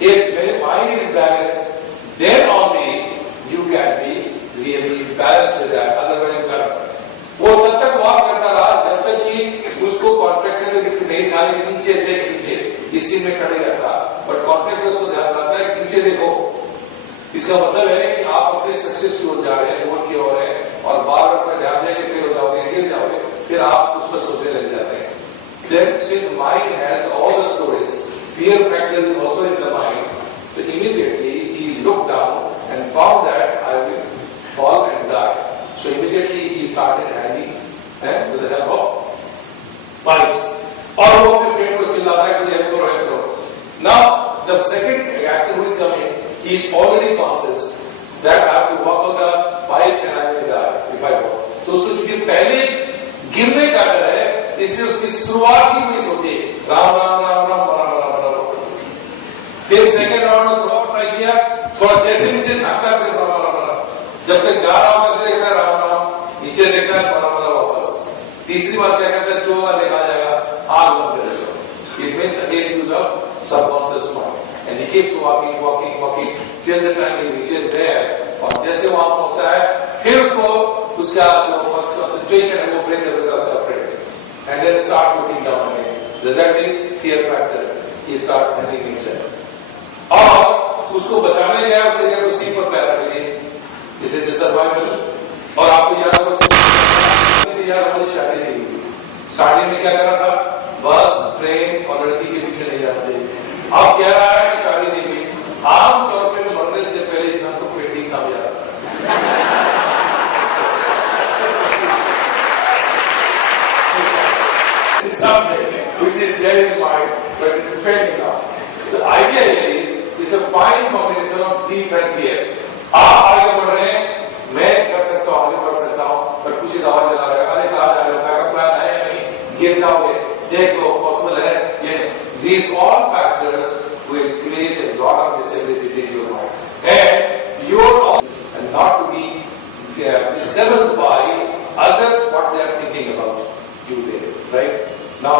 If your mind is balanced, then only you can be really balanced with that. Otherwise you cannot. वो तब तक वॉक करता रहा जब तक कि उसको कॉन्ट्रैक्टर ने नहीं कहा नीचे देख नीचे, इसी में खड़े रहता। बट कॉन्ट्रैक्टर उसको ध्यान रखता है नीचे देखो। इसका मतलब है कि आप अपने सक्सेस की ओर जा रहे हैं, गोल की ओर है, और बार बार ध्यान देंगे, फिर हो जाओगे, गिर जाओगे, फिर आप उस पर सोचने लग जाते हैं। Then since mind has all the stories, fear factor is also in the mind. So immediately he looked down and found that I will fall and die. So immediately he started hanging with the help of pipes. और वो अपने फ्रेंड को चिल्लाता है कि हेल्प करो, हेल्प करो. Now the second reactor who is coming, he is already conscious that I have to walk on the pipe and I will die if I go. तो उसको चूंकि पहले गिरने का डर है, इसलिए उसकी शुरुआत ही हुई सोची राम राम राम राम राम राम राम। फिर सेकेंड राउंड में थोड़ा ट्राई किया, थोड़ा जैसे नीचे झाँकता है, फिर राम राम राम, जब तक जा रहा हूं वैसे देखता है राम राम, नीचे देखता है राम राम वापस। तीसरी बार क्या कहता है, जो देखा जाएगा आग बंद कर देगा। It means again use of subconscious mind and he keeps walking walking walking till the time he reaches there. और जैसे वहां पहुंचता है, फिर उसको उसका जो कंसंट्रेशन है वो ब्रेक कर देगा उसका friend, and then starts looking down again. Result is fear factor. He starts hanging himself. और उसको बचाने गया, उसके लिए उसी पर पैर रख लिए। This is the survival. और आपको याद होगा यार हमारी शादी नहीं हुई। स्टार्टिंग में क्या कर रहा था, बस प्रेम और लड़की के पीछे नहीं जाना चाहिए। अब कह रहा है कि शादी नहीं हुई। आमतौर पर मरने से पहले इंसान को पेंटिंग का भी आता है। Something which is there in mind, but it's fading now. The idea is, it's a fine combination of grief and fear. आप आगे बढ़ रहे हैं, मैं कर सकता हूँ, आगे बढ़ सकता हूँ, पर कुछ आवाज चला रहा है, अरे कहा जा रहे हो, बैकअप प्लान है या नहीं, गिर जाओगे, देख लो, पॉसिबल है, ये these all factors will create a lot of disability in your mind. And your and not to be disturbed by others what they are thinking about you there, right? Now,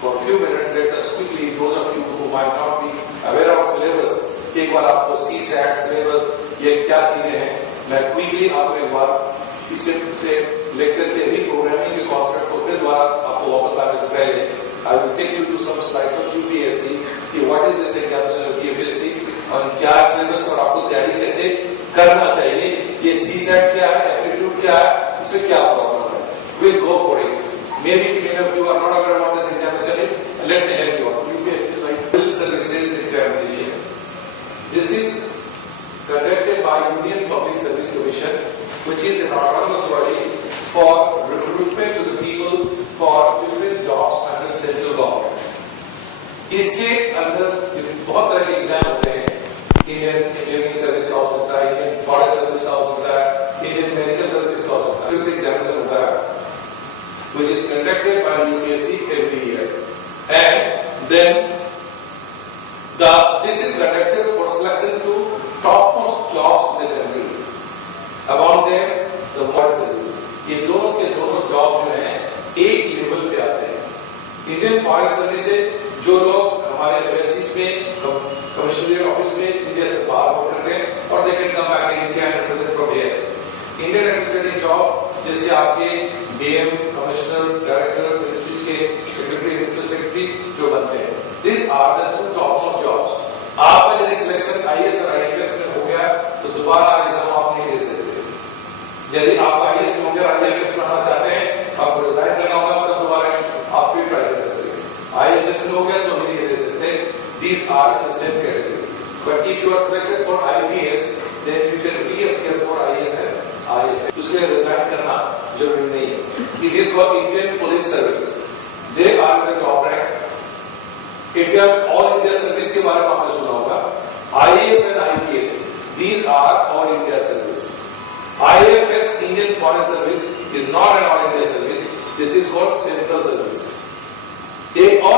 for a few minutes, let us quickly, those of you who might not be aware of syllabus, एक बार आपको CSAT syllabus ये क्या चीजें हैं, मैं क्विकली आपको एक बार इसे लेक्चर के रीप्रोग्रामिंग के कॉन्सेप्ट को फिर द्वारा आपको वापस लाने से पहले I will take you to some slides of UPSC कि what is this examination of UPSC और क्या syllabus और आपको तैयारी कैसे करना चाहिए, ये CSAT क्या है, एप्टीट्यूड क्या है, इसमें क्या प्रॉब्लम है, we'll go for it. Maybe many of you are not aware about this examination. Let me help you out. UPSC is like civil services examination. This is conducted by Union Public Service Commission, which is an autonomous body for recruitment to the people for different jobs under central government. इसके अंदर बहुत तरह के एग्जाम होते हैं। Indian engineering service का हो सकता है, इंडियन फॉरेस्ट सर्विस का हो सकता है, इंडियन मेडिकल सर्विस का हो सकता है। सिक्स एग्जामिनेशन होता है which is conducted by the UPSC every year, and then this is conducted for selection to topmost jobs in the country. Among them, the foreign service. ये दोनों के दोनों जॉब जो हैं एक लेवल पे आते हैं। इंडियन फॉरेन सर्विस से जो लोग हमारे यूनिवर्सिटीज में कमिश्नरेट ऑफिस में इंडिया से बाहर हो करते हैं और they can come back in India and represent from here. Indian administrative job जिससे आपके डीएम, कमिश्नर, डायरेक्टर, मिनिस्ट्रीज के सेक्रेटरी, मिनिस्टर सेक्रेटरी जो बनते हैं, this are the two top jobs. आपका यदि सिलेक्शन आईएएस और आईपीएस में हो गया तो दोबारा एग्जाम आप नहीं दे सकते। यदि आप आईएएस में होकर आईपीएस बनना चाहते हैं, आपको रिजाइन करना होगा, तब दोबारा आप फिर ट्राई कर सकते हैं। आईएएस में हो गया तो नहीं दे सकते। These are the same category, but if you are selected for IPS then you can reappear for IAS and IAS. उसके लिए रिजाइन करना जरूरी नहीं है। It is for Indian police service, they are the top rank. India all India service के बारे में आपने सुना होगा, IAS and IPS, these are all India service. IFS, Indian Foreign Service, is not an all India service. This is called Central Service. एक और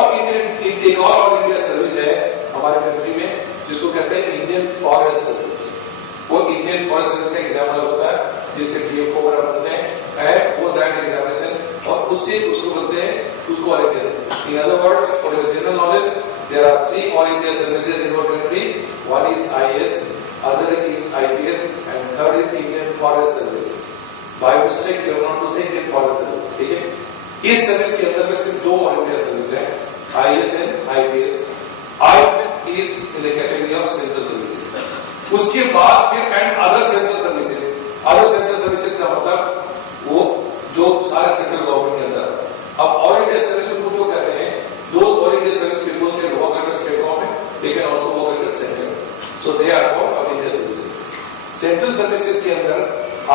all India service है हमारे कंट्री में जिसको कहते हैं इंडियन फॉरेस्ट सर्विस। वो इंडियन फॉरेस्ट सर्विस का एग्जामिनर होता है जिससे डीएफओ वगैरह बनते हैं, वो दैट एग्जामिनेशन और उससे उसको बोलते हैं, उसको वाले कहते हैं। In other words, for your general knowledge, there are 3 all India services in our country. One is IAS, other is IPS, and third is Indian Forest Service. By mistake, you are not to say Indian Forest Service. ठीक है? इस सर्विस के अंदर में सिर्फ 2 all India service है, IAS and IPS. IPS is in the category of central services. उसके बाद फिर and other central services. Other central services का मतलब वो जो सारे सेंट्रल गवर्नमेंट के अंदर. अब ऑल इंडिया सर्विस को जो कहते हैं, दो all India service people can work under state government, they can also work under central. So they are called all India services. Central services के अंदर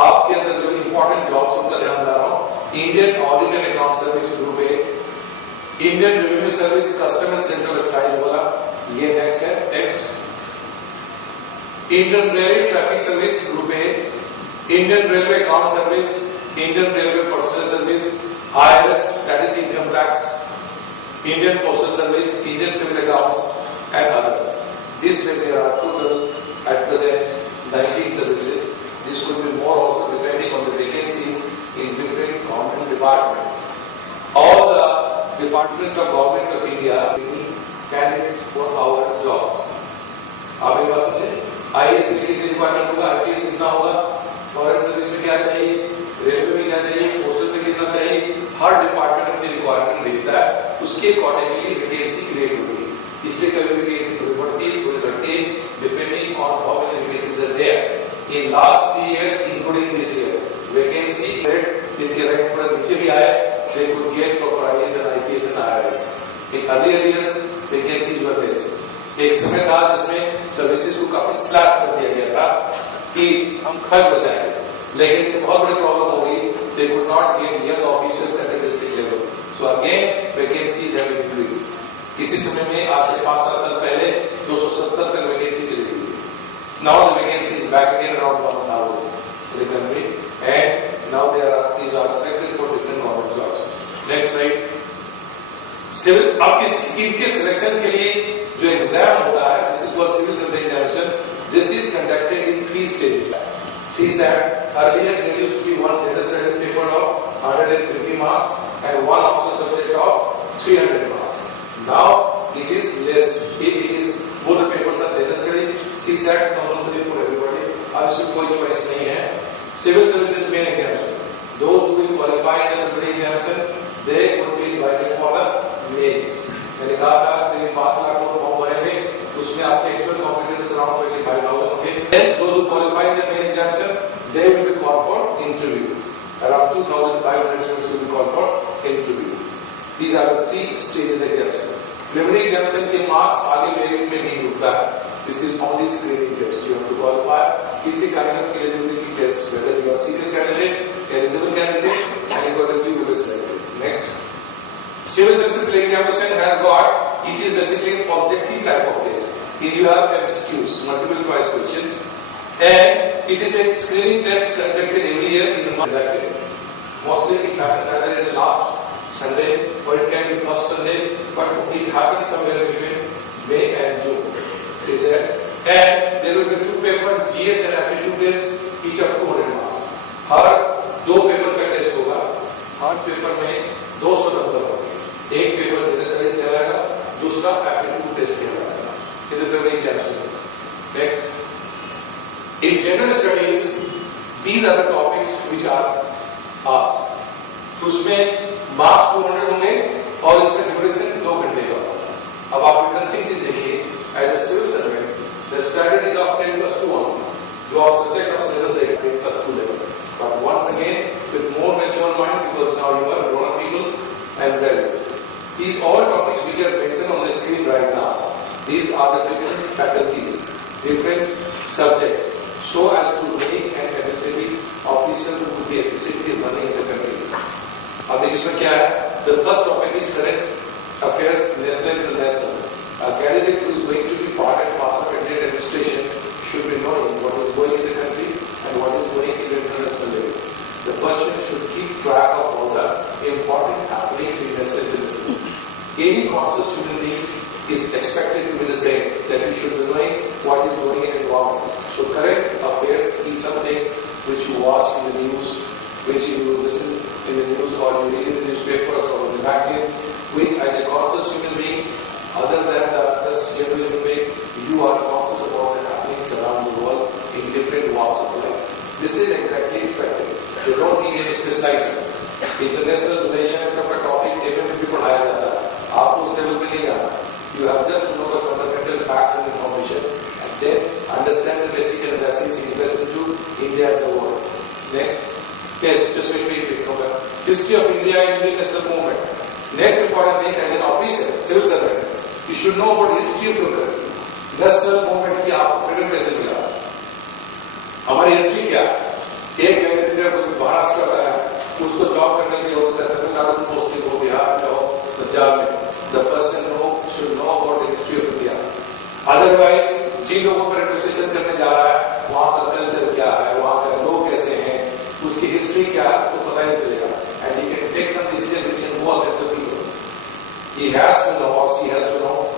आपके अंदर जो इंपॉर्टेंट जॉब्स उनका ध्यान दे रहा हूं. Indian audit and account service group A, Indian revenue service, custom and central excise वाला, ये नेक्स्ट है. Next Indian railway traffic service group A, Indian railway account service, Indian railway personal service, IRS that is income tax, Indian postal service, Indian civil accounts and others. This way there are total at present 19 services. This could be more also depending on the vacancies in different government departments. All the departments of government of India need candidates for our jobs. आप ये बात समझे? IAS में कितनी रिक्वायरमेंट होगा, IPS कितना होगा, foreign service में क्या चाहिए, रेलवे में क्या चाहिए, पोस्टल में कितना चाहिए, हर डिपार्टमेंट अपनी रिक्वायरमेंट भेजता है, उसके अकॉर्डिंगली वैकेंसी क्रिएट होगी. इसलिए कभी वैकेंसी थोड़ी बढ़ती है, थोड़ी घटती है, depending on how many vacancies are there. In last 3 year including this year, vacancy rate जिनके रैंक थोड़ा नीचे भी आए, they could get for IAS and IPS and IRS. In earlier years vacancies were there. एक समय था जिसमें सर्विसेज को काफी स्लैश कर दिया गया था कि हम खर्च बचाएंगे, लेकिन इससे बहुत बड़ी प्रॉब्लम हो गई. They could not gate young officers at the district level. So again vacancies have increase. किसी समय में आज से 5-7 साल पहले 270 तक वैकेंसी चली गई. Now the vacancy is back again around 1000 in the country, and now these are selected for different government jobs. Next slide. Civil, अब इनके सिलेक्शन के लिए जो एग्जाम होता है, this is for civil service examination. This is conducted in 3 stages. CSAT, earlier there used to be one general studies paper of 150 marks and one optional subject of 300 marks. Now it is less. It is both the papers are general studies. CSAT compulsory for everybody. अब इसमें कोई choice नहीं है. Civil services main examination. Those who will qualify in the preliminary examination, they would be invited for the mains. मैंने कहा था कि 5 लाख लोग फॉर्म भरेंगे, उसमें आपके एक्चुअल कॉम्पिटेंस अराउंड 25,000 होंगे. Then those who qualify in the main examination, they will be called for interview. Around 2,500 students will be called for interview. These are the 3 stages of examination. Preliminary examination के marks आगे मेरिट में नहीं रुकता है. This is only screening test. You have to qualify. किसी kind of eligibility test, whether you are serious candidate, eligible candidate, and you got a due will selected. Next. Civil service examination has got, it is basically an objective type of test. Here you have MCQs, multiple choice questions, and it is a screening test conducted every year in the month. Mostly it happens either in the last Sunday or it can be first Sunday, but it happens somewhere between May and June. And there will be 2 papers, GS and aptitude test, each of 200 marks. हर 2 पेपर का टेस्ट होगा. हर पेपर में 200 नंबर होंगे. एक paper general studies कहलाएगा, दूसरा aptitude test कहलाएगा. In the preliminary examination. Next. In general studies, these are the topics which are asked. उसमें मार्क्स 200 होंगे और इसका ड्यूरेशन 2 घंटे का होगा. अब आप इंटरेस्टिंग चीज देखिए, as a civil servant the standard is of 10+2 only. जो आप सब्जेक्ट ऑफ सिलेबस देखें 10+2 level. But once again, with more mature mind, because now you are grown people and graduates. These all topics which are mentioned on the screen right now, these are the different faculties, different subjects, so as to make an administrative officer who would be efficiently running the country. अब देखिए इसमें क्या है? The first topic is current affairs, national and international. A candidate who is going to be part and parcel of Indian administration should be knowing what is going in the country and what is going in the international level. The person should keep track of all the important happenings in national business. Any conscious human being is expected to be the same, that you should be knowing what is going in the environment. So current affairs is something which you watch in the news, which you listen in the news or you read in the newspapers or in the magazines, which as a conscious human being, other than the This is exactly expected. You don't need any specialized. International relations का topic level पे भी पढ़ाया जाता है, आपको उस लेवल पे नहीं आना. You have just to know the fundamental facts and information and then understand the basic analysis in relation to India and the world. Next. Yes, just wait. History of India and Indian national movement. Next important thing, as an officer, civil servant, you should know about the history of your country. National movement की आपको freedom कैसे मिला? हमारी हिस्ट्री क्या? एक व्यक्ति महाराष्ट्र का है, उसको जॉब करने के लिए हो सकता है तमिलनाडु में पोस्टिंग हो, बिहार में हो, पंजाब में. The person should know about the history of India. Otherwise, जिन लोगों पर एडमिनिस्ट्रेशन करने जा रहा है, वहां का कल्चर क्या है, वहां के लोग कैसे हैं, उसकी हिस्ट्री क्या है, उसको पता नहीं चलेगा. And he can take some decision which can go against the people. He has to know or she has to know